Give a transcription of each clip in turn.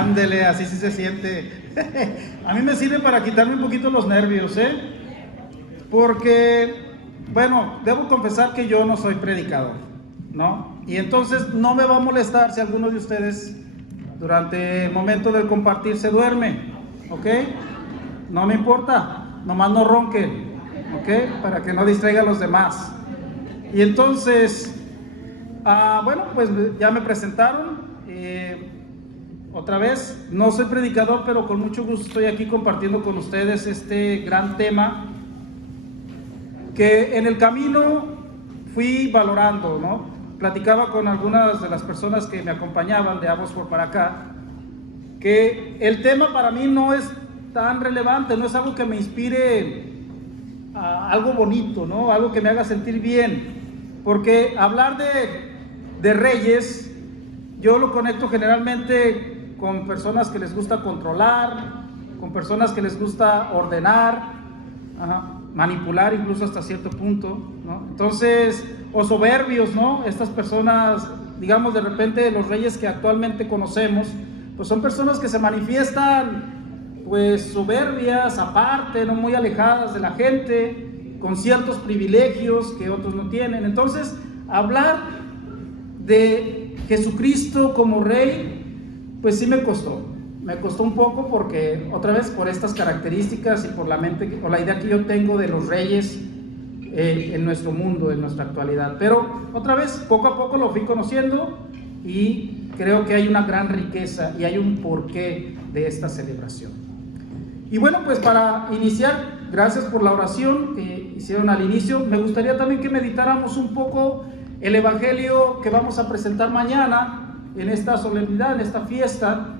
Ándele, así sí se siente. A mí me sirve para quitarme un poquito los nervios, porque, bueno, debo confesar que yo no soy predicador, ¿no? Y entonces no me va a molestar si alguno de ustedes durante el momento del compartir se duerme, ¿ok? No me importa, nomás no ronquen, ¿ok? Para que no distraiga a los demás. Y entonces, bueno, pues ya me presentaron. Otra vez, no soy predicador, pero con mucho gusto estoy aquí compartiendo con ustedes este gran tema que en el camino fui valorando, ¿no? Platicaba con algunas de las personas que me acompañaban de Abos por para acá, que el tema para mí no es tan relevante, no es algo que me inspire algo bonito, ¿no? Algo que me haga sentir bien, porque hablar de reyes, yo lo conecto generalmente con personas que les gusta controlar, con personas que les gusta ordenar, manipular incluso hasta cierto punto, ¿no? Entonces, o soberbios, ¿no? Estas personas, digamos, de repente los reyes que actualmente conocemos, pues son personas que se manifiestan, pues, soberbias, aparte, no muy alejadas de la gente, con ciertos privilegios que otros no tienen. Entonces, hablar de Jesucristo como rey, pues sí me costó un poco, porque otra vez por estas características y por la mente o la idea que yo tengo de los reyes en nuestro mundo, en nuestra actualidad. Pero otra vez, poco a poco lo fui conociendo y creo que hay una gran riqueza y hay un porqué de esta celebración. Y bueno, pues para iniciar, gracias por la oración que hicieron al inicio. Me gustaría también que meditáramos un poco el evangelio que vamos a presentar mañana en esta solemnidad, en esta fiesta,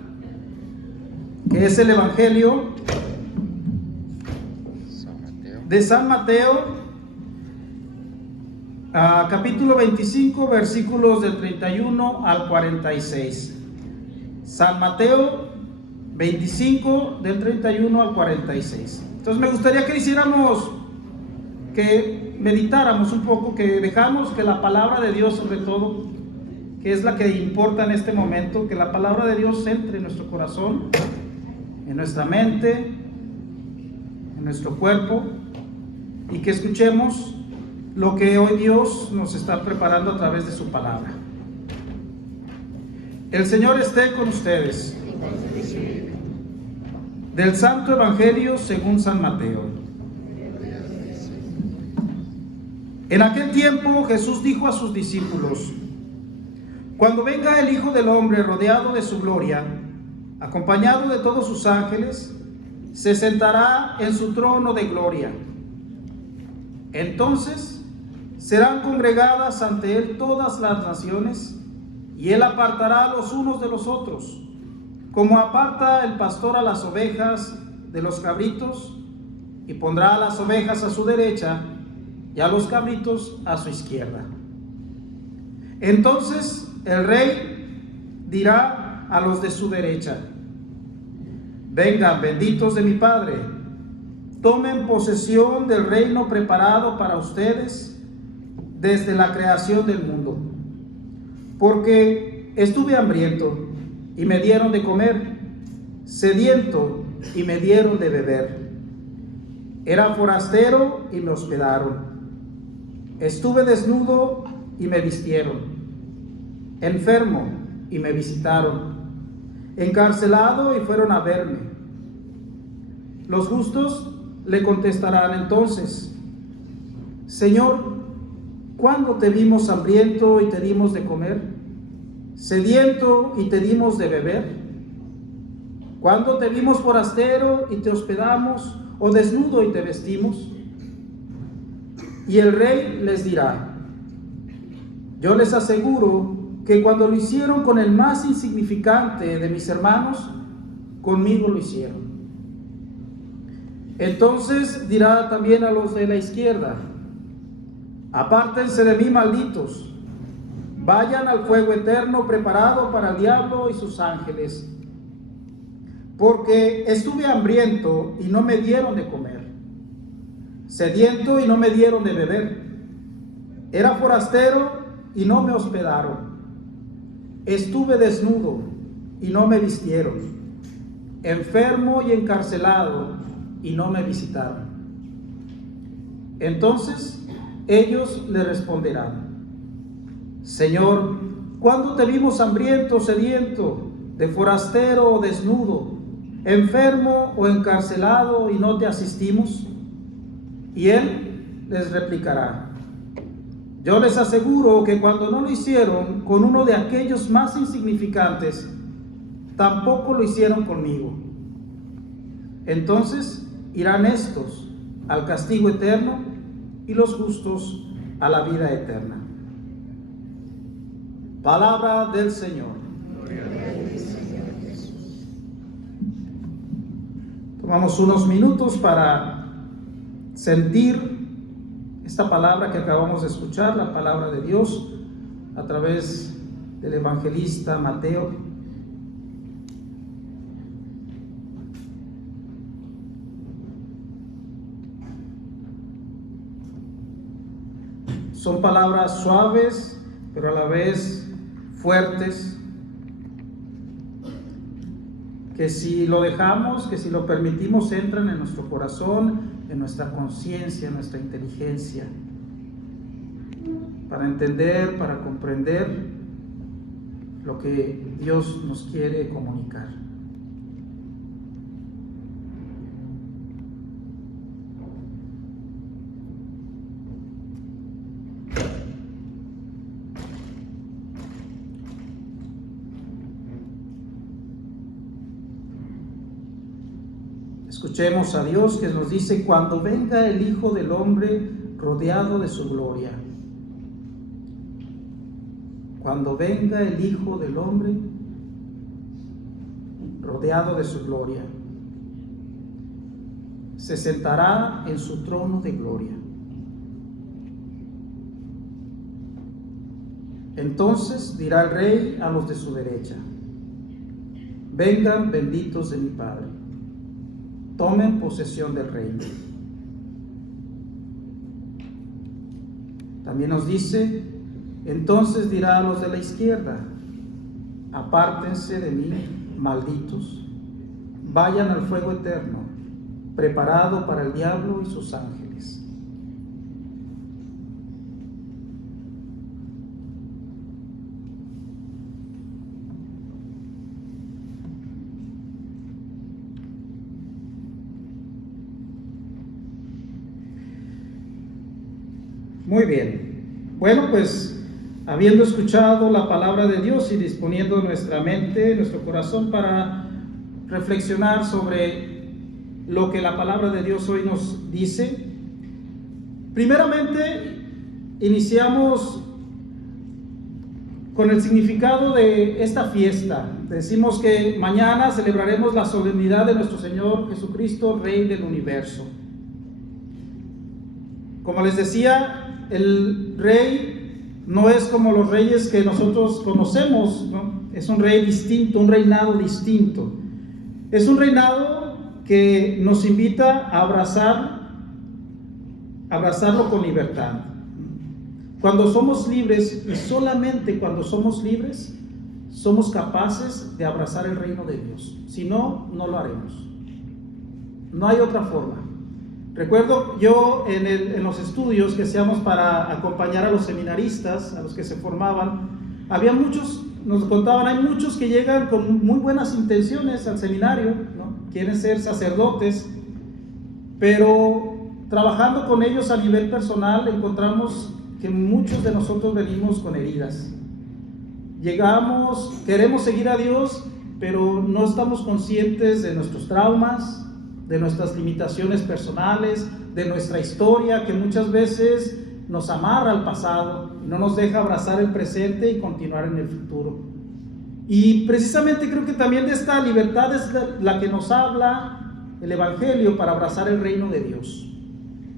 que es el evangelio de San Mateo, capítulo 25, versículos del 31 al 46. San Mateo 25, del 31 al 46. Entonces me gustaría que hiciéramos, que meditáramos un poco, que dejamos que la palabra de Dios, sobre todo, que es la que importa en este momento, que la palabra de Dios entre en nuestro corazón, en nuestra mente, en nuestro cuerpo, y que escuchemos lo que hoy Dios nos está preparando a través de su palabra. El Señor esté con ustedes. Del Santo Evangelio según San Mateo. En aquel tiempo Jesús dijo a sus discípulos: cuando venga el Hijo del Hombre rodeado de su gloria, acompañado de todos sus ángeles, se sentará en su trono de gloria. Entonces serán congregadas ante él todas las naciones, y él apartará a los unos de los otros, como aparta el pastor a las ovejas de los cabritos, y pondrá a las ovejas a su derecha y a los cabritos a su izquierda. Entonces el rey dirá a los de su derecha: vengan, benditos de mi Padre, tomen posesión del reino preparado para ustedes desde la creación del mundo. Porque estuve hambriento y me dieron de comer, sediento y me dieron de beber. Era forastero y me hospedaron. Estuve desnudo y me vistieron, enfermo y me visitaron, encarcelado y fueron a verme. Los justos le contestarán entonces: Señor, ¿cuándo te vimos hambriento y te dimos de comer, sediento y te dimos de beber? ¿Cuándo te vimos forastero y te hospedamos, o desnudo y te vestimos? Y el rey les dirá: yo les aseguro que cuando lo hicieron con el más insignificante de mis hermanos, conmigo lo hicieron. Entonces dirá también a los de la izquierda: apártense de mí, malditos, vayan al fuego eterno preparado para el diablo y sus ángeles. Porque estuve hambriento y no me dieron de comer, sediento y no me dieron de beber, era forastero y no me hospedaron, estuve desnudo y no me vistieron, enfermo y encarcelado y no me visitaron. Entonces ellos le responderán: Señor, ¿cuándo te vimos hambriento o sediento, de forastero o desnudo, enfermo o encarcelado y no te asistimos? Y él les replicará: yo les aseguro que cuando no lo hicieron con uno de aquellos más insignificantes, tampoco lo hicieron conmigo. Entonces irán estos al castigo eterno y los justos a la vida eterna. Palabra del Señor. Tomamos unos minutos para sentir esta palabra que acabamos de escuchar, la palabra de Dios, a través del evangelista Mateo. Son palabras suaves, pero a la vez fuertes, que si lo dejamos, que si lo permitimos, entran en nuestro corazón, en nuestra conciencia, en nuestra inteligencia, para entender, para comprender lo que Dios nos quiere comunicar. Escuchemos a Dios que nos dice: cuando venga el Hijo del Hombre rodeado de su gloria. Cuando venga el Hijo del Hombre rodeado de su gloria, se sentará en su trono de gloria. Entonces dirá el Rey a los de su derecha: vengan benditos de mi Padre, tomen posesión del reino. También nos dice: entonces dirá a los de la izquierda: apártense de mí, malditos, vayan al fuego eterno, preparado para el diablo y sus ángeles. Muy bien. Bueno, pues habiendo escuchado la palabra de Dios y disponiendo nuestra mente, nuestro corazón para reflexionar sobre lo que la palabra de Dios hoy nos dice, primeramente iniciamos con el significado de esta fiesta. Decimos que mañana celebraremos la solemnidad de nuestro Señor Jesucristo, Rey del universo. Como les decía, el rey no es como los reyes que nosotros conocemos, ¿no? Es un rey distinto, un reinado distinto. Es un reinado que nos invita a abrazarlo con libertad. Cuando somos libres, y solamente cuando somos libres, somos capaces de abrazar el reino de Dios. Si no, no lo haremos. No hay otra forma. Recuerdo yo en los estudios que hacíamos para acompañar a los seminaristas, a los que se formaban, había muchos, nos contaban, hay muchos que llegan con muy buenas intenciones al seminario, ¿no? Quieren ser sacerdotes, pero trabajando con ellos a nivel personal encontramos que muchos de nosotros venimos con heridas. Llegamos, queremos seguir a Dios, pero no estamos conscientes de nuestros traumas, de nuestras limitaciones personales, de nuestra historia, que muchas veces nos amarra al pasado y no nos deja abrazar el presente y continuar en el futuro. Y precisamente creo que también de esta libertad es la que nos habla el Evangelio para abrazar el reino de Dios.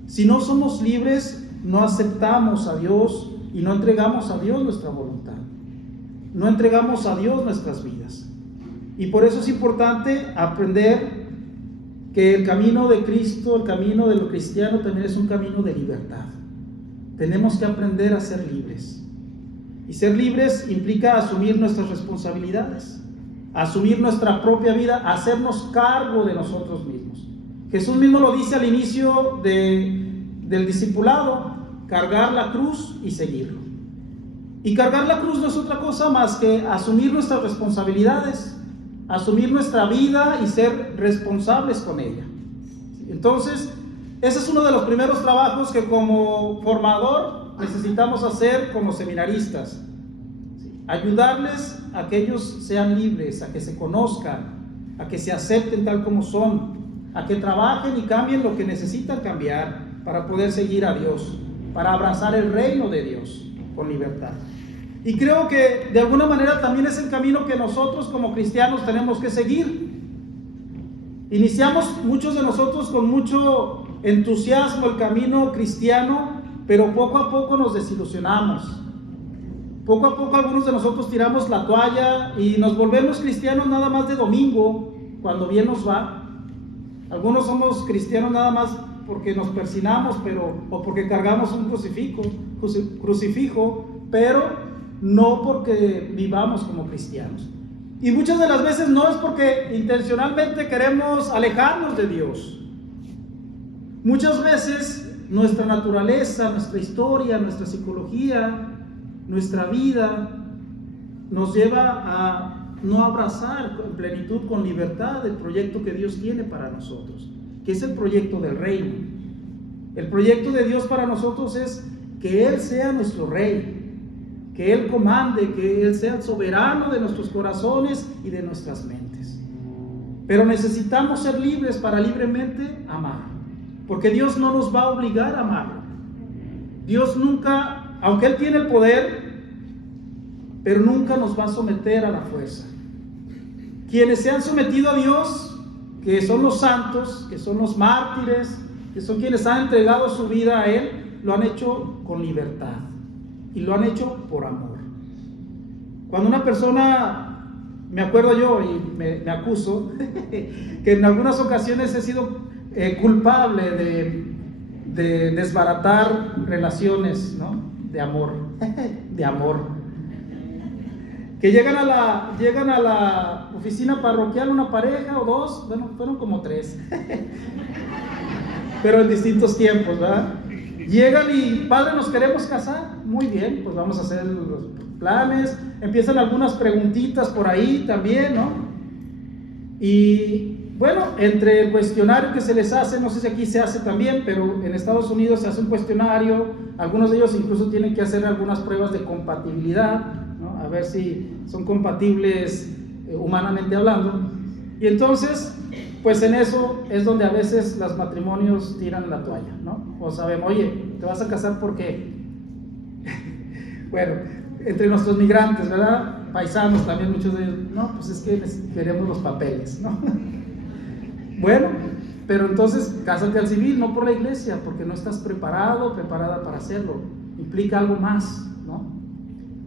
Si no somos libres, no aceptamos a Dios y no entregamos a Dios nuestra voluntad. No entregamos a Dios nuestras vidas. Y por eso es importante aprender que el camino de Cristo, el camino de lo cristiano también es un camino de libertad. Tenemos que aprender a ser libres. Y ser libres implica asumir nuestras responsabilidades, asumir nuestra propia vida, hacernos cargo de nosotros mismos. Jesús mismo lo dice al inicio del discipulado: cargar la cruz y seguirlo. Y cargar la cruz no es otra cosa más que asumir nuestras responsabilidades, asumir nuestra vida y ser responsables con ella. Entonces, ese es uno de los primeros trabajos que como formador necesitamos hacer como seminaristas. Ayudarles a que ellos sean libres, a que se conozcan, a que se acepten tal como son, a que trabajen y cambien lo que necesitan cambiar para poder seguir a Dios, para abrazar el reino de Dios con libertad. Y creo que de alguna manera también es el camino que nosotros como cristianos tenemos que seguir. Iniciamos muchos de nosotros con mucho entusiasmo el camino cristiano, pero poco a poco nos desilusionamos. Poco a poco algunos de nosotros tiramos la toalla y nos volvemos cristianos nada más de domingo, cuando bien nos va. Algunos somos cristianos nada más porque nos persinamos, o porque cargamos un crucifijo, pero no porque vivamos como cristianos. Y muchas de las veces no es porque intencionalmente queremos alejarnos de Dios. Muchas veces nuestra naturaleza, nuestra historia, nuestra psicología, nuestra vida nos lleva a no abrazar en plenitud, con libertad, el proyecto que Dios tiene para nosotros, que es el proyecto del reino. El proyecto de Dios para nosotros es que Él sea nuestro rey, que Él comande, que Él sea el soberano de nuestros corazones y de nuestras mentes. Pero necesitamos ser libres para libremente amar, porque Dios no nos va a obligar a amarlo. Dios nunca, aunque Él tiene el poder, pero nunca nos va a someter a la fuerza. Quienes se han sometido a Dios, que son los santos, que son los mártires, que son quienes han entregado su vida a Él, lo han hecho con libertad y lo han hecho por amor. Cuando una persona, me acuerdo yo y me acuso, que en algunas ocasiones he sido culpable de desbaratar relaciones, ¿no? De amor, de amor. Que llegan a la oficina parroquial una pareja o dos, bueno, fueron como 3, pero en distintos tiempos, ¿verdad? Llegan y: padre, nos queremos casar. Muy bien, pues vamos a hacer los planes. Empiezan algunas preguntitas por ahí también, ¿no? Y bueno, entre el cuestionario que se les hace, no sé si aquí se hace también, pero en Estados Unidos se hace un cuestionario. Algunos de ellos incluso tienen que hacer algunas pruebas de compatibilidad, ¿no? A ver si son compatibles humanamente hablando. Y entonces, pues en eso es donde a veces los matrimonios tiran la toalla, ¿no? O sabemos: oye, ¿te vas a casar por qué? Bueno, entre nuestros migrantes, ¿verdad? Paisanos también, muchos de ellos: no, pues es que queremos los papeles, ¿no? Bueno, pero entonces cásate al civil, no por la iglesia, porque no estás preparada para hacerlo. Implica algo más, ¿no?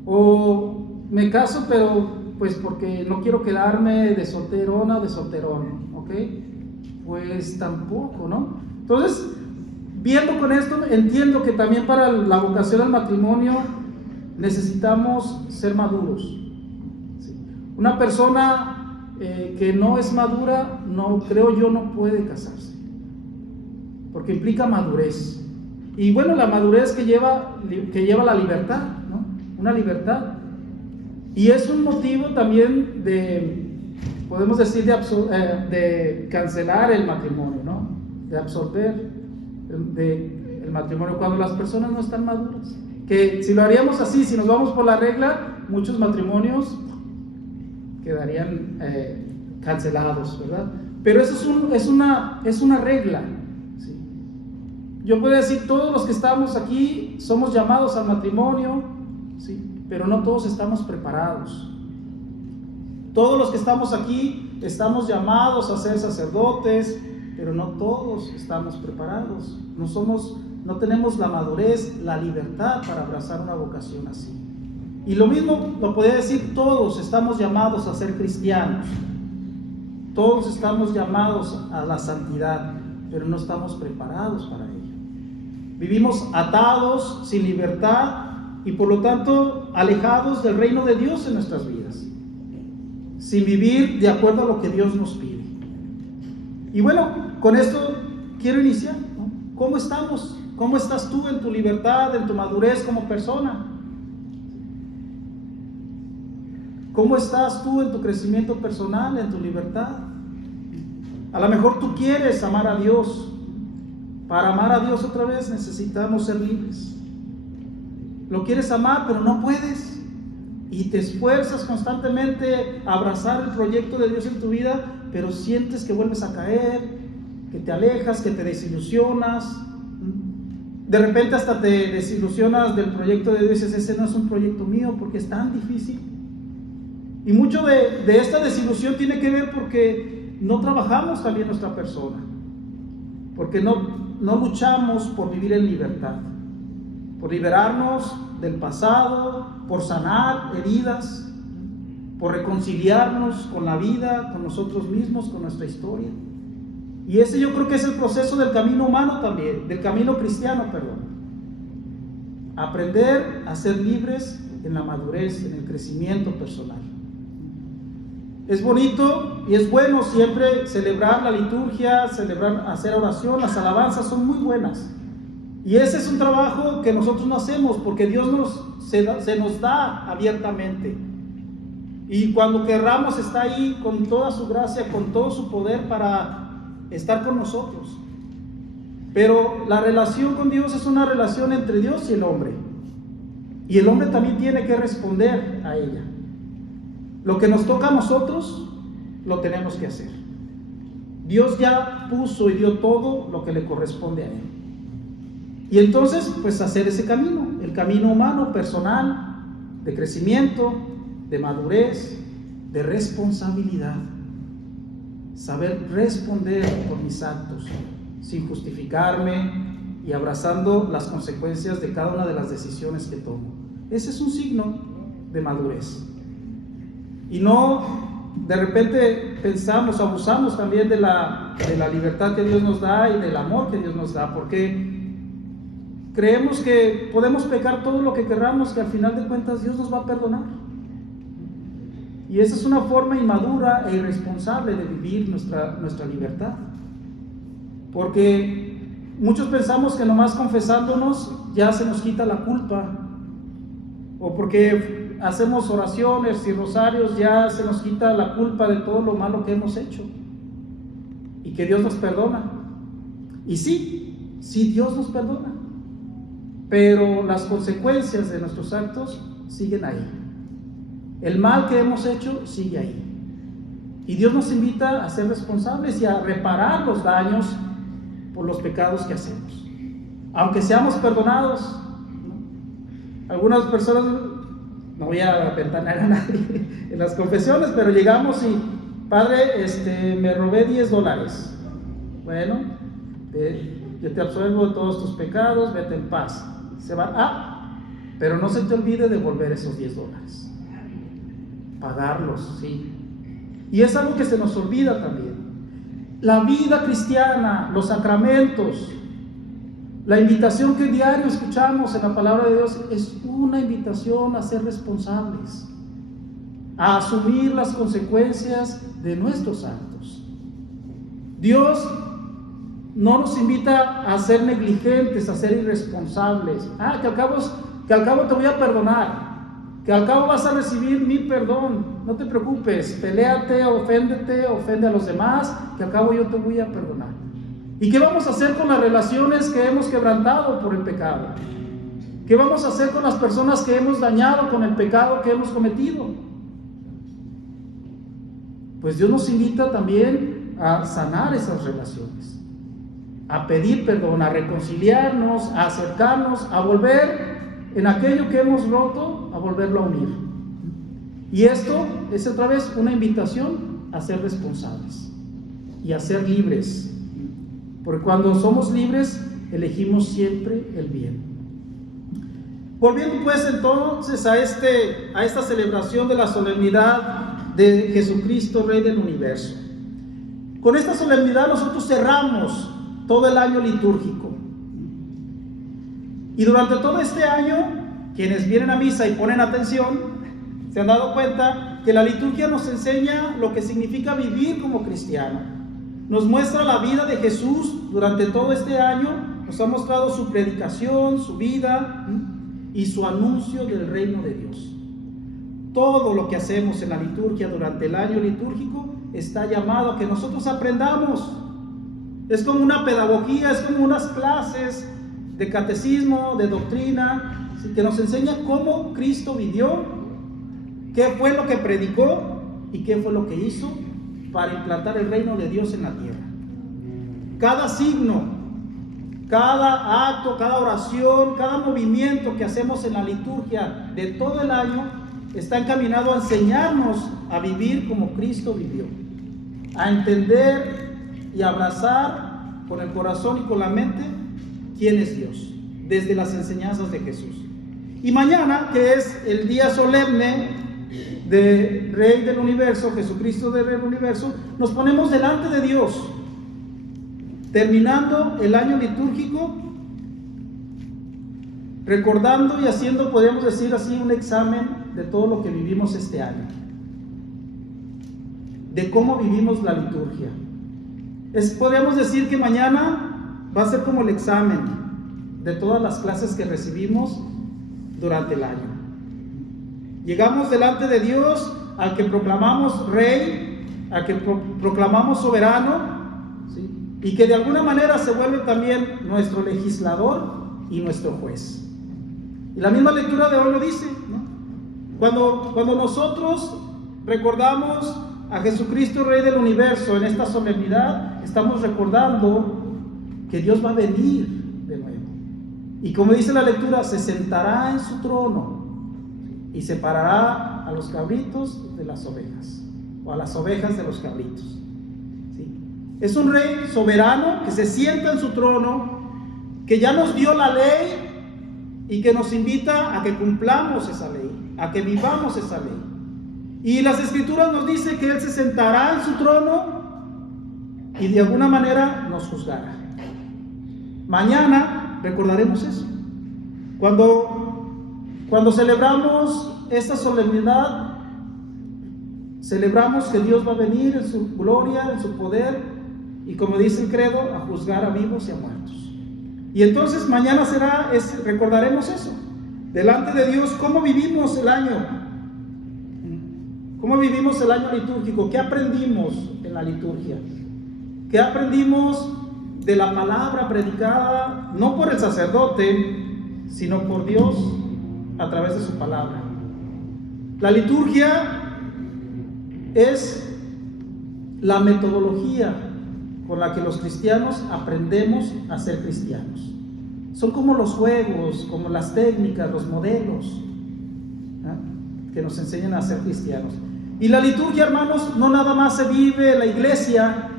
O me caso, pero pues porque no quiero quedarme de solterona o de solterón, ¿ok? Pues tampoco, ¿no? Entonces, viendo con esto, entiendo que también para la vocación al matrimonio necesitamos ser maduros. ¿Sí? Una persona que no es madura, no puede casarse, porque implica madurez. Y bueno, la madurez que lleva la libertad, ¿no? Una libertad. Y es un motivo también podemos decir, de cancelar el matrimonio, ¿no? De absorber el matrimonio cuando las personas no están maduras. Que si lo haríamos así, si nos vamos por la regla, muchos matrimonios quedarían cancelados, ¿verdad? Pero eso es una regla, ¿sí? Yo puedo decir: todos los que estamos aquí somos llamados al matrimonio, ¿sí? Pero no todos estamos preparados. Todos los que estamos aquí estamos llamados a ser sacerdotes, pero no todos estamos preparados. No tenemos la madurez, la libertad para abrazar una vocación así. Y lo mismo lo podría decir: todos estamos llamados a ser cristianos, todos estamos llamados a la santidad, pero no estamos preparados para ello. Vivimos atados, sin libertad y por lo tanto alejados del reino de Dios en nuestras vidas. sin vivir de acuerdo a lo que Dios nos pide. Y bueno, con esto quiero iniciar, ¿no? ¿Cómo estamos? ¿Cómo estás tú en tu libertad, en tu madurez como persona? ¿Cómo estás tú en tu crecimiento personal, en tu libertad? A lo mejor tú quieres amar a Dios. Para amar a Dios otra vez necesitamos ser libres. Lo quieres amar, pero no puedes. Y te esfuerzas constantemente a abrazar el proyecto de Dios en tu vida, pero sientes que vuelves a caer, que te alejas, que te desilusionas. De repente hasta te desilusionas del proyecto de Dios y dices, ese no es un proyecto mío porque es tan difícil. Y mucho de esta desilusión tiene que ver porque no trabajamos también nuestra persona, porque no luchamos por vivir en libertad, por liberarnos del pasado, por sanar heridas, por reconciliarnos con la vida, con nosotros mismos, con nuestra historia. Y ese yo creo que es el proceso del camino humano también, del camino cristiano, perdón. Aprender a ser libres en la madurez, en el crecimiento personal. Es bonito y es bueno siempre celebrar la liturgia, hacer oración, las alabanzas son muy buenas. Y ese es un trabajo que nosotros no hacemos porque Dios se nos da abiertamente. Y cuando querramos está ahí con toda su gracia, con todo su poder para estar con nosotros. Pero la relación con Dios es una relación entre Dios y el hombre. Y el hombre también tiene que responder a ella. Lo que nos toca a nosotros, lo tenemos que hacer. Dios ya puso y dio todo lo que le corresponde a Él. Y entonces, pues hacer ese camino, el camino humano, personal, de crecimiento, de madurez, de responsabilidad. Saber responder por mis actos, sin justificarme y abrazando las consecuencias de cada una de las decisiones que tomo. Ese es un signo de madurez. Y no, de repente pensamos, abusamos también de la libertad que Dios nos da y del amor que Dios nos da, porque creemos que podemos pecar todo lo que querramos, que al final de cuentas Dios nos va a perdonar. Y esa es una forma inmadura e irresponsable de vivir nuestra libertad. Porque muchos pensamos que nomás confesándonos ya se nos quita la culpa, o porque hacemos oraciones y rosarios ya se nos quita la culpa de todo lo malo que hemos hecho y que Dios nos perdona. Y sí, Dios nos perdona, pero las consecuencias de nuestros actos siguen ahí. El mal que hemos hecho sigue ahí. Y Dios nos invita a ser responsables y a reparar los daños por los pecados que hacemos, aunque seamos perdonados, ¿no? Algunas personas, no voy a ventanear a nadie en las confesiones, pero llegamos y, Padre, me robé $10. Bueno, yo te absuelvo de todos tus pecados, vete en paz. Se va, pero no se te olvide devolver esos $10. Pagarlos, sí. Y es algo que se nos olvida también. La vida cristiana, los sacramentos, la invitación que diario escuchamos en la palabra de Dios es una invitación a ser responsables, a asumir las consecuencias de nuestros actos. Dios no nos invita a ser negligentes, a ser irresponsables. Que al cabo te voy a perdonar, que al cabo vas a recibir mi perdón. No te preocupes, peléate, ofende a los demás, que al cabo yo te voy a perdonar. ¿Y qué vamos a hacer con las relaciones que hemos quebrantado por el pecado? ¿Qué vamos a hacer con las personas que hemos dañado con el pecado que hemos cometido? Pues Dios nos invita también a sanar esas relaciones, a pedir perdón, a reconciliarnos, a acercarnos, a volver en aquello que hemos roto, a volverlo a unir. Y esto es otra vez una invitación a ser responsables y a ser libres, porque cuando somos libres elegimos siempre el bien. Volviendo pues entonces a esta celebración de la solemnidad de Jesucristo, Rey del Universo. Con esta solemnidad nosotros cerramos todo el año litúrgico. Y durante todo este año, quienes vienen a misa y ponen atención, se han dado cuenta que la liturgia nos enseña lo que significa vivir como cristiano. Nos muestra la vida de Jesús durante todo este año, nos ha mostrado su predicación, su vida y su anuncio del reino de Dios. Todo lo que hacemos en la liturgia durante el año litúrgico está llamado a que nosotros aprendamos. Es como una pedagogía, es como unas clases de catecismo, de doctrina, que nos enseña cómo Cristo vivió, qué fue lo que predicó y qué fue lo que hizo para implantar el reino de Dios en la tierra. Cada signo, cada acto, cada oración, cada movimiento que hacemos en la liturgia de todo el año está encaminado a enseñarnos a vivir como Cristo vivió, a entender y abrazar con el corazón y con la mente quién es Dios, desde las enseñanzas de Jesús. Y mañana, que es el día solemne de Rey del Universo, Jesucristo de Rey del Universo, nos ponemos delante de Dios, terminando el año litúrgico, recordando y haciendo, podríamos decir así, un examen de todo lo que vivimos este año, de cómo vivimos la liturgia. Podríamos decir que mañana va a ser como el examen de todas las clases que recibimos durante el año. Llegamos delante de Dios, al que proclamamos Rey, al que proclamamos soberano, ¿sí? Y que de alguna manera se vuelve también nuestro legislador y nuestro juez. Y la misma lectura de hoy lo dice, ¿no? Cuando nosotros recordamos a Jesucristo, Rey del Universo, en esta solemnidad, estamos recordando que Dios va a venir de nuevo. Y como dice la lectura, se sentará en su trono y separará a los cabritos de las ovejas, o a las ovejas de los cabritos. ¿Sí? Es un rey soberano que se sienta en su trono, que ya nos dio la ley y que nos invita a que cumplamos esa ley, a que vivamos esa ley. Y las Escrituras nos dicen que Él se sentará en su trono y de alguna manera nos juzgará. Mañana recordaremos eso. Cuando celebramos esta solemnidad, celebramos que Dios va a venir en su gloria, en su poder, y como dice el credo, a juzgar a vivos y a muertos. Y entonces mañana recordaremos eso, delante de Dios, cómo vivimos el año. ¿Cómo vivimos el año litúrgico? ¿Qué aprendimos en la liturgia? ¿Qué aprendimos de la palabra predicada, no por el sacerdote, sino por Dios a través de su palabra? La liturgia es la metodología con la que los cristianos aprendemos a ser cristianos. Son como los juegos, como las técnicas, los modelos, que nos enseñan a ser cristianos. Y la liturgia, hermanos, no nada más se vive en la iglesia,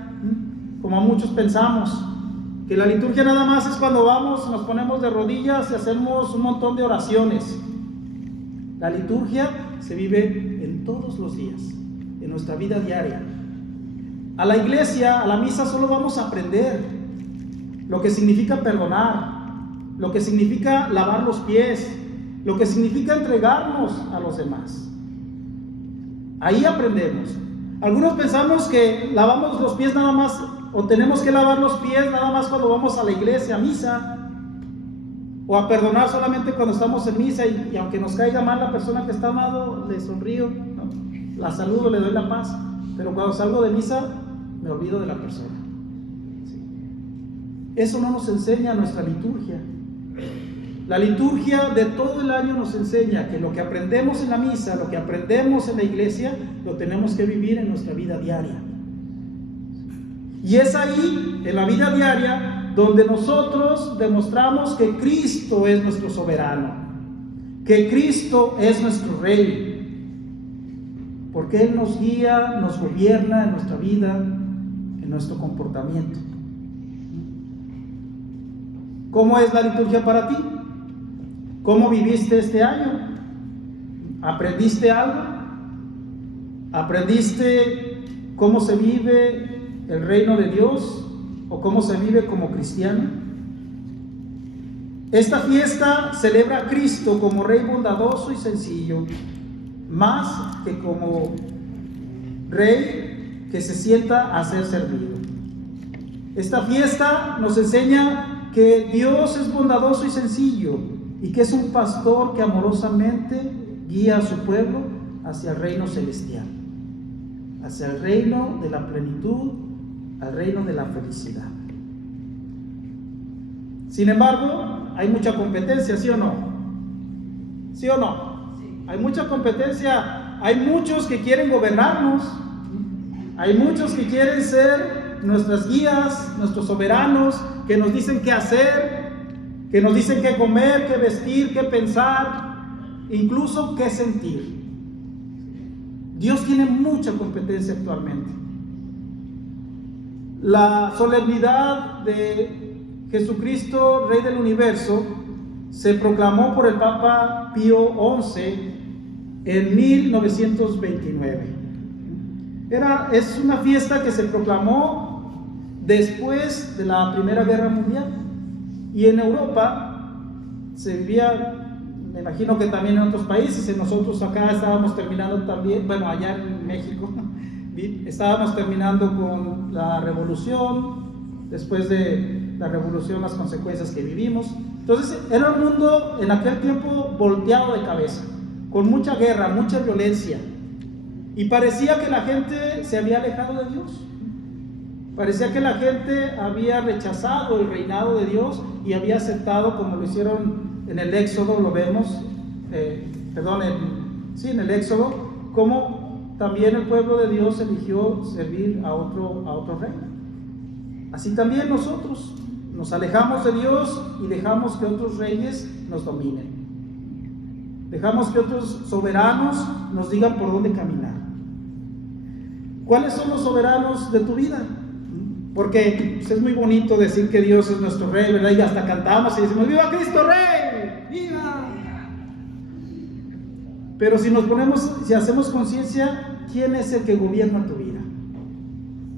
como muchos pensamos, que la liturgia nada más es cuando vamos, nos ponemos de rodillas y hacemos un montón de oraciones. La liturgia se vive en todos los días, en nuestra vida diaria. A la iglesia, a la misa, solo vamos a aprender lo que significa perdonar, lo que significa lavar los pies, lo que significa entregarnos a los demás. Ahí aprendemos. Algunos pensamos que lavamos los pies nada más, o tenemos que lavar los pies nada más cuando vamos a la iglesia, a misa, o a perdonar solamente cuando estamos en misa, y aunque nos caiga mal la persona que está al lado, le sonrío, ¿no? La saludo, le doy la paz, pero cuando salgo de misa me olvido de la persona. ¿Sí? Eso no nos enseña nuestra liturgia. La liturgia de todo el año nos enseña que lo que aprendemos en la misa, lo que aprendemos en la iglesia, lo tenemos que vivir en nuestra vida diaria. Y es ahí, en la vida diaria, donde nosotros demostramos que Cristo es nuestro soberano, que Cristo es nuestro Rey, porque Él nos guía, nos gobierna en nuestra vida, en nuestro comportamiento. ¿Cómo es la liturgia para ti? ¿Cómo viviste este año? ¿Aprendiste algo? ¿Aprendiste cómo se vive el reino de Dios o cómo se vive como cristiano? Esta fiesta celebra a Cristo como Rey bondadoso y sencillo, más que como rey que se sienta a ser servido. Esta fiesta nos enseña que Dios es bondadoso y sencillo y que es un pastor que amorosamente guía a su pueblo hacia el reino celestial, hacia el reino de la plenitud, al reino de la felicidad. Sin embargo, hay mucha competencia, ¿sí o no? ¿Sí o no? Hay mucha competencia, hay muchos que quieren gobernarnos, hay muchos que quieren ser nuestras guías, nuestros soberanos, que nos dicen qué hacer, que nos dicen qué comer, qué vestir, qué pensar, incluso qué sentir. Dios tiene mucha competencia actualmente. La solemnidad de Jesucristo, Rey del Universo, se proclamó por el Papa Pío XI en 1929. Es una fiesta que se proclamó después de la Primera Guerra Mundial, y en Europa se vivía, me imagino que también en otros países, nosotros acá estábamos terminando también, bueno, allá en México, estábamos terminando con la revolución, después de la revolución las consecuencias que vivimos. Entonces era un mundo en aquel tiempo volteado de cabeza, con mucha guerra, mucha violencia, y parecía que la gente se había alejado de Dios. Parecía que la gente había rechazado el reinado de Dios y había aceptado, como lo hicieron en el Éxodo, lo vemos, en el Éxodo, como también el pueblo de Dios eligió servir a otro rey. Así también nosotros nos alejamos de Dios y dejamos que otros reyes nos dominen. Dejamos que otros soberanos nos digan por dónde caminar. ¿Cuáles son los soberanos de tu vida? Porque pues, es muy bonito decir que Dios es nuestro Rey, ¿verdad? Y hasta cantamos y decimos, ¡viva Cristo Rey! ¡Viva! Pero si hacemos conciencia, ¿quién es el que gobierna tu vida?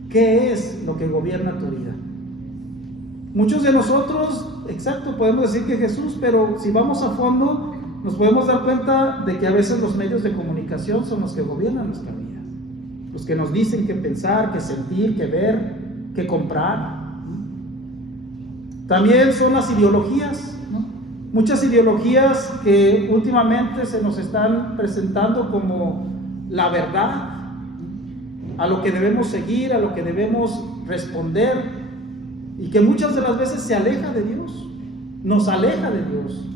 ¿Qué es lo que gobierna tu vida? Muchos de nosotros, exacto, podemos decir que Jesús, pero si vamos a fondo, nos podemos dar cuenta de que a veces los medios de comunicación son los que gobiernan nuestra vida. Los que nos dicen qué pensar, qué sentir, qué ver, qué comprar. También son las ideologías, ¿no? Muchas ideologías que últimamente se nos están presentando como la verdad, a lo que debemos seguir, a lo que debemos responder, y que muchas de las veces se aleja de Dios, nos aleja de Dios,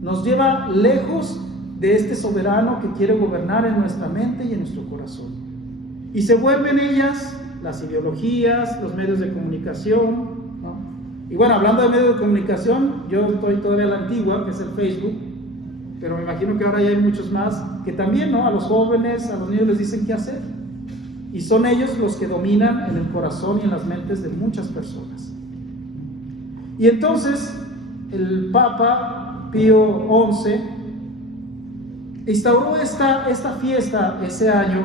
nos lleva lejos de este soberano que quiere gobernar en nuestra mente y en nuestro corazón. Y se vuelven ellas las ideologías, los medios de comunicación, ¿no? Y bueno, hablando de medios de comunicación, yo estoy todavía a la antigua, que es el Facebook, pero me imagino que ahora ya hay muchos más que también, ¿no? A los jóvenes, a los niños les dicen qué hacer, y son ellos los que dominan en el corazón y en las mentes de muchas personas. Y entonces el Papa Pío XI instauró esta fiesta ese año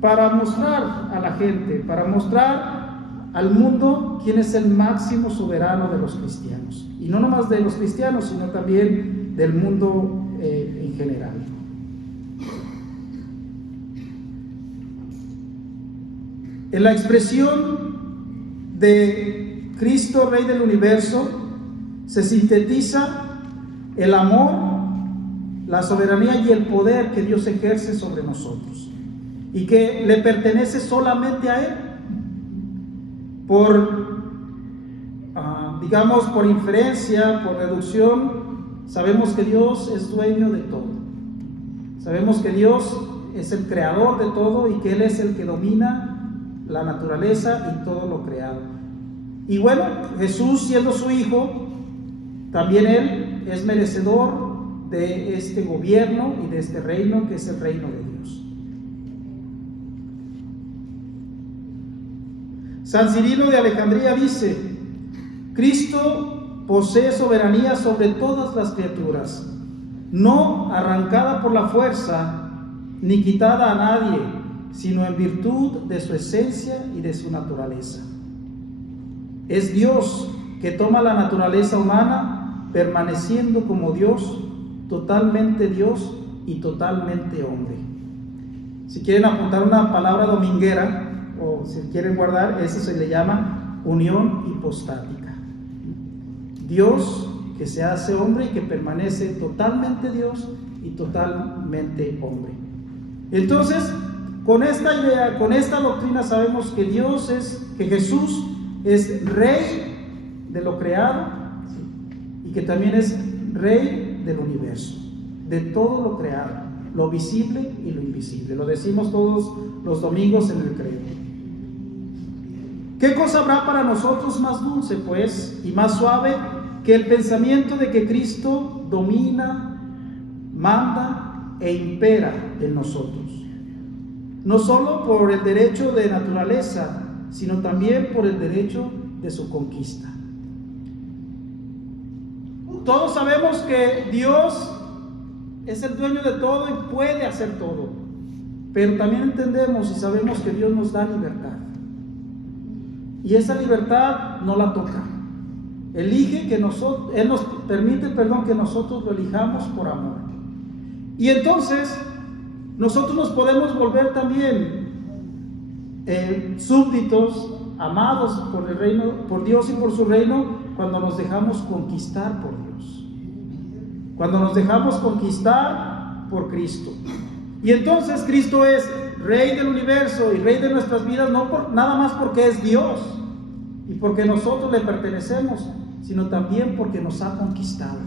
para mostrar a la gente, para mostrar al mundo quién es el máximo soberano de los cristianos. Y no nomás de los cristianos, sino también del mundo en general. En la expresión de Cristo, Rey del Universo, se sintetiza el amor, la soberanía y el poder que Dios ejerce sobre nosotros, y que le pertenece solamente a Él. Por inferencia, por deducción, sabemos que Dios es dueño de todo. Sabemos que Dios es el creador de todo y que Él es el que domina la naturaleza y todo lo creado. Y bueno, Jesús, siendo su Hijo, también Él es merecedor de este gobierno y de este reino que es el reino de Dios. San Cirilo de Alejandría dice: Cristo posee soberanía sobre todas las criaturas, no arrancada por la fuerza ni quitada a nadie, sino en virtud de su esencia y de su naturaleza. Es Dios que toma la naturaleza humana, permaneciendo como Dios, totalmente Dios y totalmente hombre. Si quieren apuntar una palabra dominguera, o si quieren guardar, eso se le llama unión hipostática. Dios que se hace hombre y que permanece totalmente Dios y totalmente hombre. Entonces, con esta idea, con esta doctrina sabemos que que Jesús es Rey de lo creado, ¿sí? Y que también es Rey del universo, de todo lo creado, lo visible y lo invisible. Lo decimos todos los domingos en el credo. ¿Qué cosa habrá para nosotros más dulce, pues, y más suave que el pensamiento de que Cristo domina, manda e impera en nosotros? No solo por el derecho de naturaleza, sino también por el derecho de su conquista. Todos sabemos que Dios es el dueño de todo y puede hacer todo, pero también entendemos y sabemos que Dios nos da libertad, y esa libertad no la toca. Elige que nosotros, Él nos permite, que nosotros lo elijamos por amor. Y entonces nosotros nos podemos volver también súbditos, amados por el reino, por Dios y por su reino, cuando nos dejamos conquistar por Dios, cuando nos dejamos conquistar por Cristo. Y entonces Cristo es Rey del universo y Rey de nuestras vidas, nada más porque es Dios y porque nosotros le pertenecemos, sino también porque nos ha conquistado,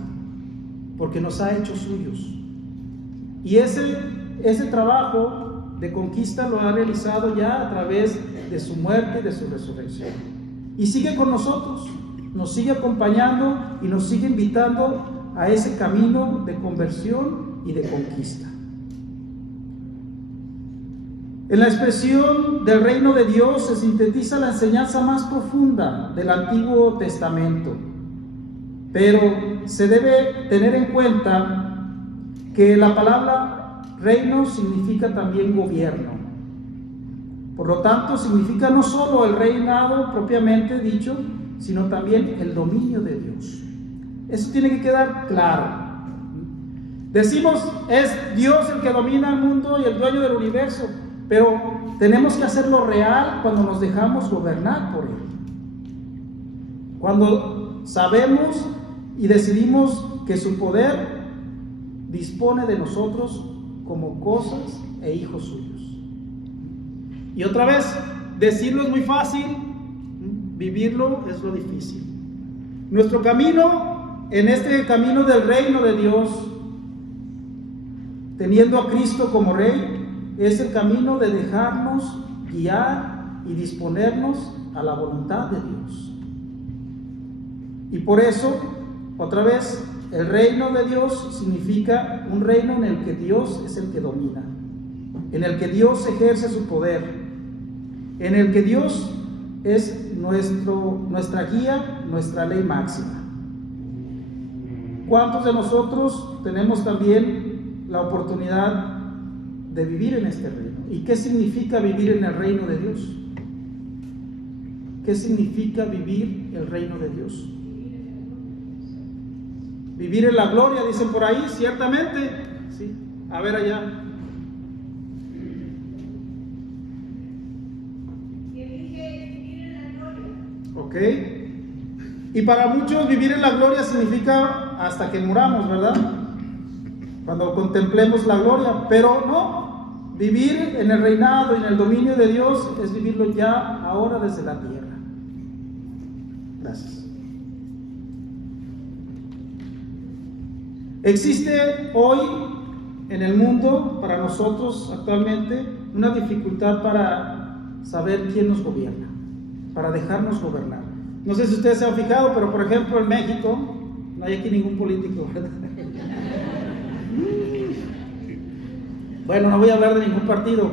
porque nos ha hecho suyos. Y ese trabajo de conquista lo ha realizado ya a través de su muerte y de su resurrección. Y sigue con nosotros, nos sigue acompañando y nos sigue invitando a ese camino de conversión y de conquista. En la expresión del reino de Dios se sintetiza la enseñanza más profunda del Antiguo Testamento, pero se debe tener en cuenta que la palabra reino significa también gobierno. Por lo tanto, significa no solo el reinado propiamente dicho, sino también el dominio de Dios. Eso tiene que quedar claro. Decimos, es Dios el que domina el mundo y el dueño del universo, pero tenemos que hacerlo real cuando nos dejamos gobernar por Él. Cuando sabemos y decidimos que su poder dispone de nosotros como cosas e hijos suyos. Y otra vez, decirlo es muy fácil, vivirlo es lo difícil. Nuestro camino, en este camino del reino de Dios, teniendo a Cristo como Rey, es el camino de dejarnos guiar y disponernos a la voluntad de Dios. Y por eso, otra vez, el reino de Dios significa un reino en el que Dios es el que domina, en el que Dios ejerce su poder, en el que Dios es nuestra guía, nuestra ley máxima. ¿Cuántos de nosotros tenemos también la oportunidad de vivir en este reino? ¿Y qué significa vivir en el reino de Dios? ¿Qué significa vivir el reino de Dios? Vivir en la gloria, dicen por ahí, ciertamente. Sí. A ver allá. Ok. Y para muchos vivir en la gloria significa hasta que muramos, ¿verdad? Cuando contemplemos la gloria, pero no, vivir en el reinado y en el dominio de Dios es vivirlo ya ahora desde la tierra. Gracias. Existe hoy en el mundo, para nosotros actualmente, una dificultad para saber quién nos gobierna, para dejarnos gobernar. No sé si ustedes se han fijado, pero por ejemplo en México, no hay aquí ningún político, ¿verdad? Bueno, no voy a hablar de ningún partido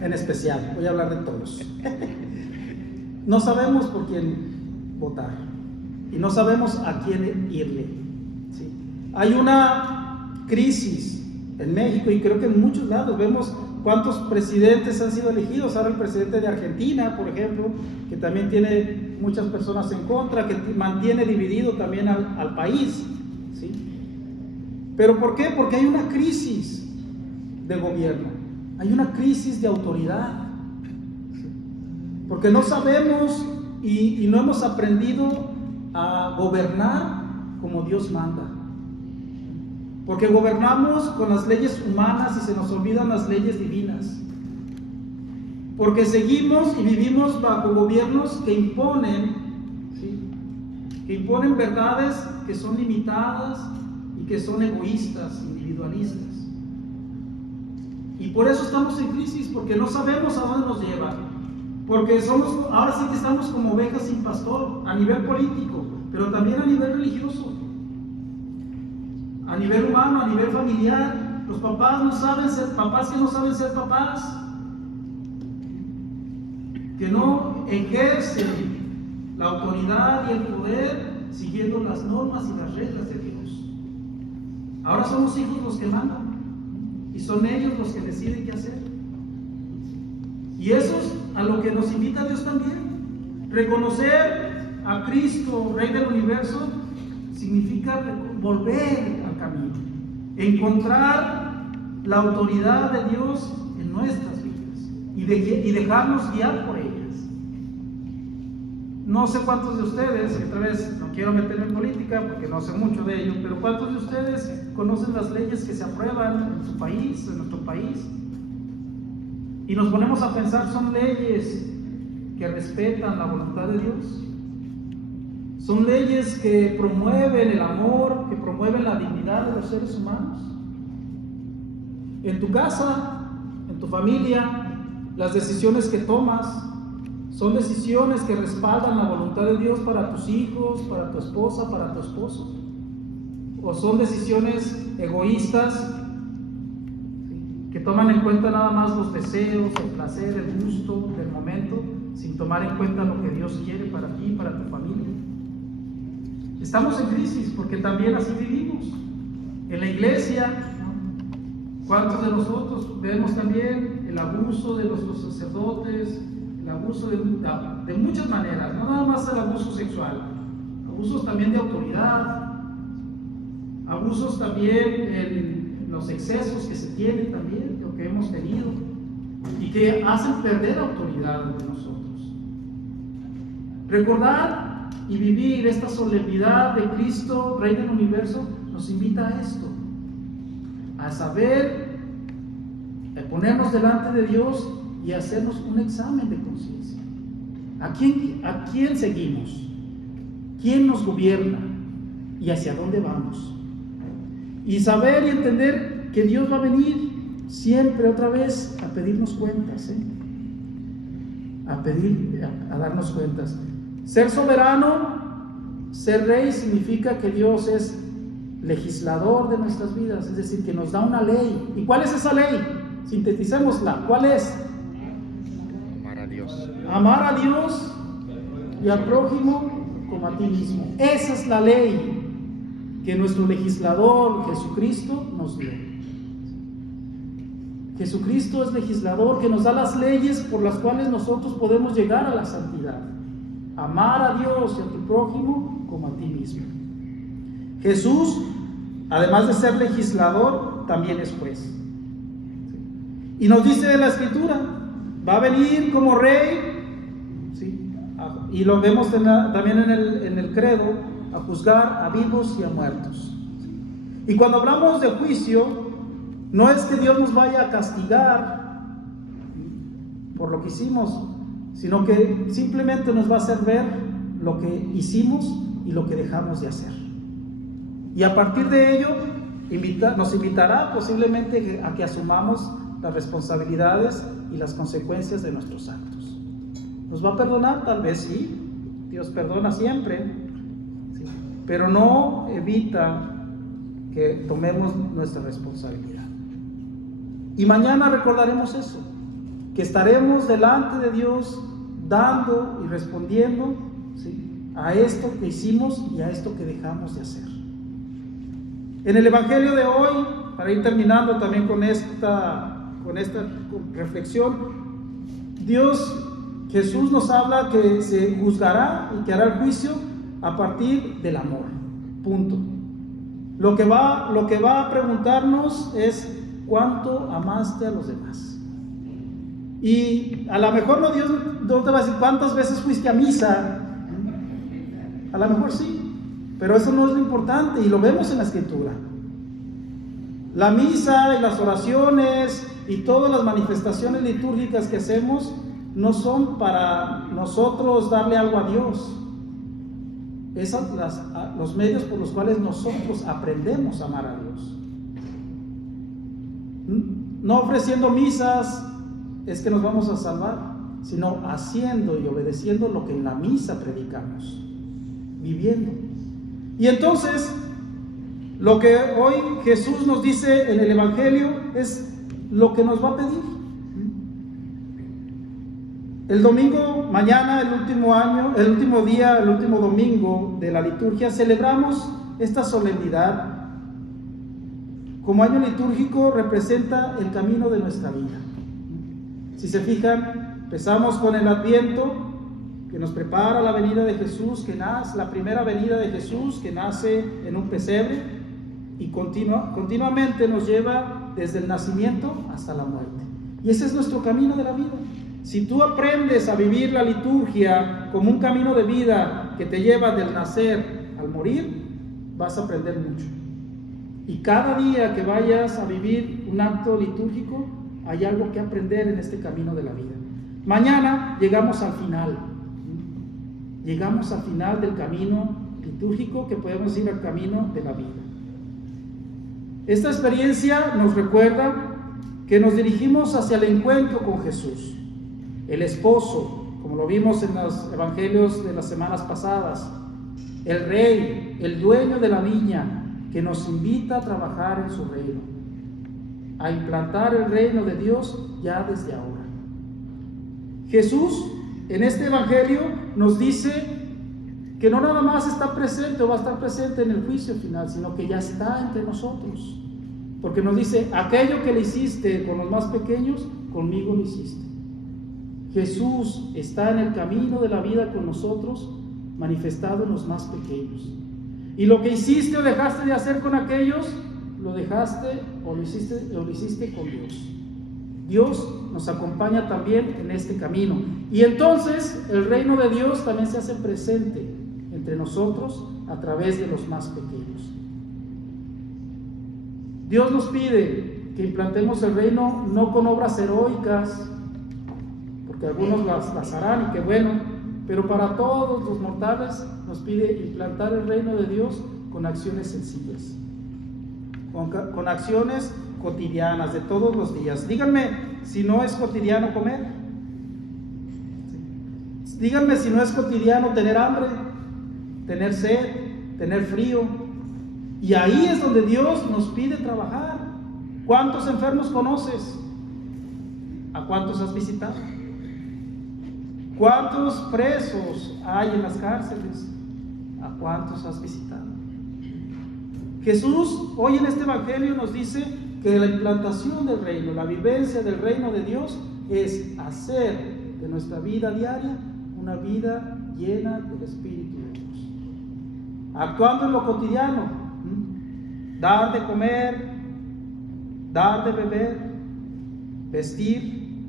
en especial, voy a hablar de todos. No sabemos por quién votar y no sabemos a quién irle, ¿sí? Hay una crisis en México y creo que en muchos lados vemos cuántos presidentes han sido elegidos. Ahora el presidente de Argentina, por ejemplo, que también tiene muchas personas en contra, que mantiene dividido también al país, ¿sí? ¿Pero por qué? Porque hay una crisis de gobierno, Hay una crisis de autoridad, porque no sabemos y no hemos aprendido a gobernar como Dios manda. Porque gobernamos con las leyes humanas y se nos olvidan las leyes divinas. Porque seguimos y vivimos bajo gobiernos que imponen, ¿sí?, que imponen verdades que son limitadas y que son egoístas, individualistas. Y por eso estamos en crisis, porque no sabemos a dónde nos lleva. Porque ahora sí que estamos como ovejas sin pastor, a nivel político, pero también a nivel religioso, a nivel humano, a nivel familiar. Los papás no saben ser papás, que no saben ser papás, que no ejercen la autoridad y el poder siguiendo las normas y las reglas de Dios. Ahora son los hijos los que mandan y son ellos los que deciden qué hacer. Y eso es a lo que nos invita Dios también. Reconocer a Cristo, Rey del Universo, significa volver al camino, encontrar la autoridad de Dios en nuestras vidas y dejarnos guiar por ellas. No sé cuántos de ustedes, otra vez no quiero meterme en política porque no sé mucho de ello, pero cuántos de ustedes conocen las leyes que se aprueban en su país, en nuestro país, y nos ponemos a pensar, ¿son leyes que respetan la voluntad de Dios? ¿Son leyes que promueven el amor, que promueven la dignidad de los seres humanos? En tu casa, en tu familia, las decisiones que tomas son decisiones que respaldan la voluntad de Dios para tus hijos, para tu esposa, para tu esposo. ¿O son decisiones egoístas que toman en cuenta nada más los deseos, el placer, el gusto del momento, sin tomar en cuenta lo que Dios quiere para ti y para tu familia? Estamos en crisis porque también así vivimos. En la iglesia, ¿cuántos de nosotros vemos también el abuso de nuestros sacerdotes, el abuso de muchas maneras, no nada más el abuso sexual, abusos también de autoridad, abusos también en los excesos que se tienen también, o que hemos tenido, y que hacen perder autoridad de nosotros? Recordar y vivir esta solemnidad de Cristo, Rey del Universo, nos invita a esto, a saber, a ponernos delante de Dios y hacernos un examen de conciencia. ¿A quién seguimos? ¿Quién nos gobierna? ¿Y hacia dónde vamos? Y saber y entender que Dios va a venir siempre otra vez a pedirnos cuentas, a darnos cuentas. Ser soberano, ser rey, significa que Dios es legislador de nuestras vidas, es decir, que nos da una ley. ¿Y cuál es esa ley? Sinteticémosla. ¿Cuál es? Amar a Dios. Amar a Dios y al prójimo como a ti mismo. Esa es la ley que nuestro legislador Jesucristo nos dio. Jesucristo es legislador que nos da las leyes por las cuales nosotros podemos llegar a la santidad. Amar a Dios y a tu prójimo como a ti mismo. Jesús, además de ser legislador, también es juez. Y nos dice la Escritura, va a venir como rey, ¿sí?, y lo vemos también en el credo, a juzgar a vivos y a muertos. Y cuando hablamos de juicio, no es que Dios nos vaya a castigar por lo que hicimos, sino que simplemente nos va a hacer ver lo que hicimos y lo que dejamos de hacer. Y a partir de ello, nos invitará posiblemente a que asumamos las responsabilidades y las consecuencias de nuestros actos. ¿Nos va a perdonar? Tal vez sí. Dios perdona siempre, ¿sí?, pero no evita que tomemos nuestra responsabilidad. Y mañana recordaremos eso, que estaremos delante de Dios dando y respondiendo, ¿sí?, a esto que hicimos y a esto que dejamos de hacer. En el Evangelio de hoy, para ir terminando también con esta reflexión, Jesús nos habla que se juzgará y que hará el juicio a partir del amor. Punto. Lo que va a preguntarnos es: ¿cuánto amaste a los demás? Y a lo mejor no, Dios no te va a decir cuántas veces fuiste a misa. A lo mejor sí, pero eso no es lo importante y lo vemos en la Escritura. La misa y las oraciones y todas las manifestaciones litúrgicas que hacemos no son para nosotros darle algo a Dios. Esos los medios por los cuales nosotros aprendemos a amar a Dios. No ofreciendo misas es que nos vamos a salvar, sino haciendo y obedeciendo lo que en la misa predicamos, viviendo. Y entonces, lo que hoy Jesús nos dice en el Evangelio es lo que nos va a pedir. El domingo, mañana, el último día, el último domingo de la liturgia, celebramos esta solemnidad. Como año litúrgico representa el camino de nuestra vida. Si se fijan, empezamos con el Adviento, que nos prepara la venida de Jesús, que nace, la primera venida de Jesús, que nace en un pesebre, y continuamente nos lleva desde el nacimiento hasta la muerte. Y ese es nuestro camino de la vida. Si tú aprendes a vivir la liturgia como un camino de vida que te lleva del nacer al morir, vas a aprender mucho. Y cada día que vayas a vivir un acto litúrgico, hay algo que aprender en este camino de la vida. Mañana llegamos al final. Llegamos al final del camino litúrgico, que podemos ir al camino de la vida. Esta experiencia nos recuerda que nos dirigimos hacia el encuentro con Jesús, el esposo, como lo vimos en los evangelios de las semanas pasadas, el rey, el dueño de la viña, que nos invita a trabajar en su reino, a implantar el reino de Dios ya desde ahora. Jesús en este evangelio nos dice que no nada más está presente o va a estar presente en el juicio final, sino que ya está entre nosotros, porque nos dice: aquello que le hiciste con los más pequeños, conmigo lo hiciste. Jesús está en el camino de la vida con nosotros, manifestado en los más pequeños. Y lo que hiciste o dejaste de hacer con aquellos, lo dejaste o lo hiciste con Dios. Dios nos acompaña también en este camino. Y entonces el reino de Dios también se hace presente entre nosotros a través de los más pequeños. Dios nos pide que implantemos el reino no con obras heroicas, porque algunos las harán y qué bueno, pero para todos los mortales nos pide implantar el reino de Dios con acciones sencillas, con acciones cotidianas de todos los días. Díganme si no es cotidiano comer. Díganme si no es cotidiano tener hambre, tener sed, tener frío. Y ahí es donde Dios nos pide trabajar. ¿Cuántos enfermos conoces? ¿A cuántos has visitado? ¿Cuántos presos hay en las cárceles? ¿A cuántos has visitado? Jesús hoy en este evangelio nos dice que la implantación del reino, la vivencia del reino de Dios, es hacer de nuestra vida diaria una vida llena del Espíritu de Dios. Actuando en lo cotidiano, dar de comer, dar de beber, vestir,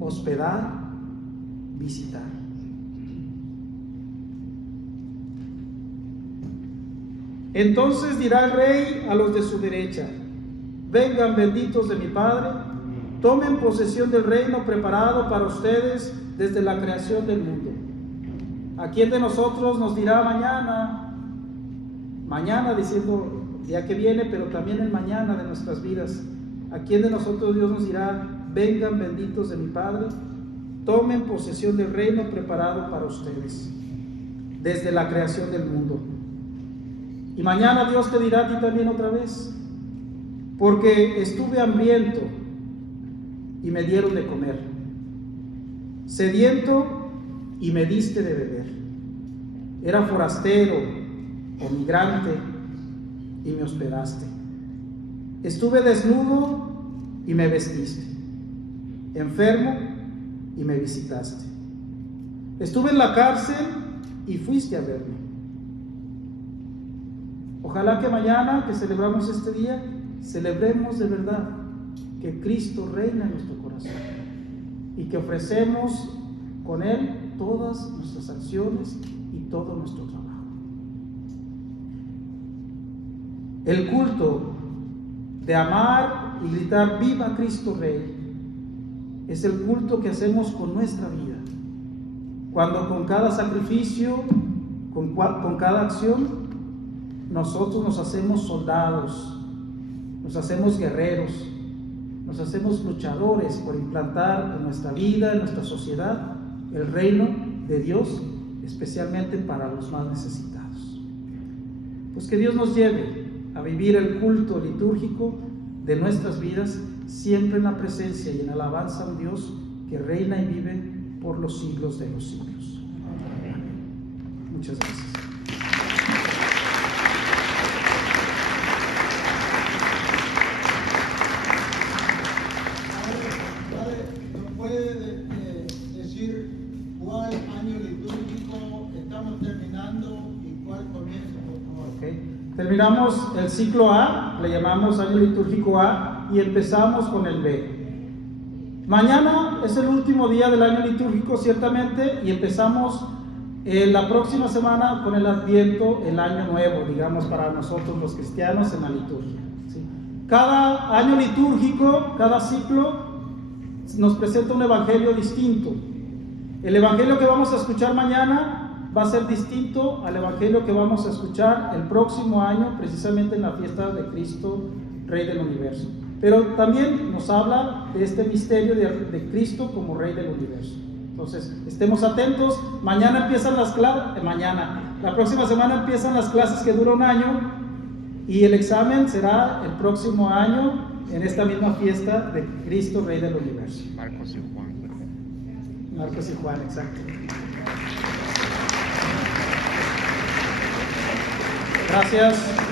hospedar, visitar. Entonces dirá el rey a los de su derecha: vengan benditos de mi Padre, tomen posesión del reino preparado para ustedes desde la creación del mundo. ¿A quién de nosotros nos dirá mañana diciendo día que viene, pero también el mañana de nuestras vidas? ¿A quién de nosotros Dios nos dirá: vengan benditos de mi Padre, tomen posesión del reino preparado para ustedes desde la creación del mundo? Y mañana Dios te dirá a ti también otra vez: porque estuve hambriento y me dieron de comer, sediento y me diste de beber, era forastero o migrante y me hospedaste, estuve desnudo y me vestiste, enfermo y me visitaste, estuve en la cárcel y fuiste a verme. Ojalá que mañana que celebramos este día, celebremos de verdad que Cristo reina en nuestro corazón, y que ofrecemos con Él todas nuestras acciones y todo nuestro trabajo. El culto de amar y gritar ¡Viva Cristo Rey! Es el culto que hacemos con nuestra vida, cuando con cada sacrificio, con cada acción, nosotros nos hacemos soldados, nos hacemos guerreros, nos hacemos luchadores por implantar en nuestra vida, en nuestra sociedad, el reino de Dios, especialmente para los más necesitados. Pues que Dios nos lleve a vivir el culto litúrgico de nuestras vidas, siempre en la presencia y en alabanza a un Dios que reina y vive por los siglos de los siglos. Muchas gracias. Padre, ¿nos puede decir cuál año litúrgico estamos terminando y cuál comienza, por favor? Okay. Terminamos el ciclo A, le llamamos año litúrgico A, y empezamos con el B. Mañana es el último día del año litúrgico, ciertamente, y empezamos la próxima semana con el Adviento, el año nuevo, digamos, para nosotros los cristianos en la liturgia, ¿sí? Cada año litúrgico, cada ciclo, nos presenta un evangelio distinto. El evangelio que vamos a escuchar mañana va a ser distinto al evangelio que vamos a escuchar el próximo año, precisamente en la fiesta de Cristo, Rey del Universo. Pero también nos habla de este misterio de Cristo como Rey del Universo. Entonces, estemos atentos. Mañana empiezan las clases, la próxima semana empiezan las clases que duran un año, y el examen será el próximo año en esta misma fiesta de Cristo, Rey del Universo. Marcos y Juan. Marcos y Juan, exacto. Gracias.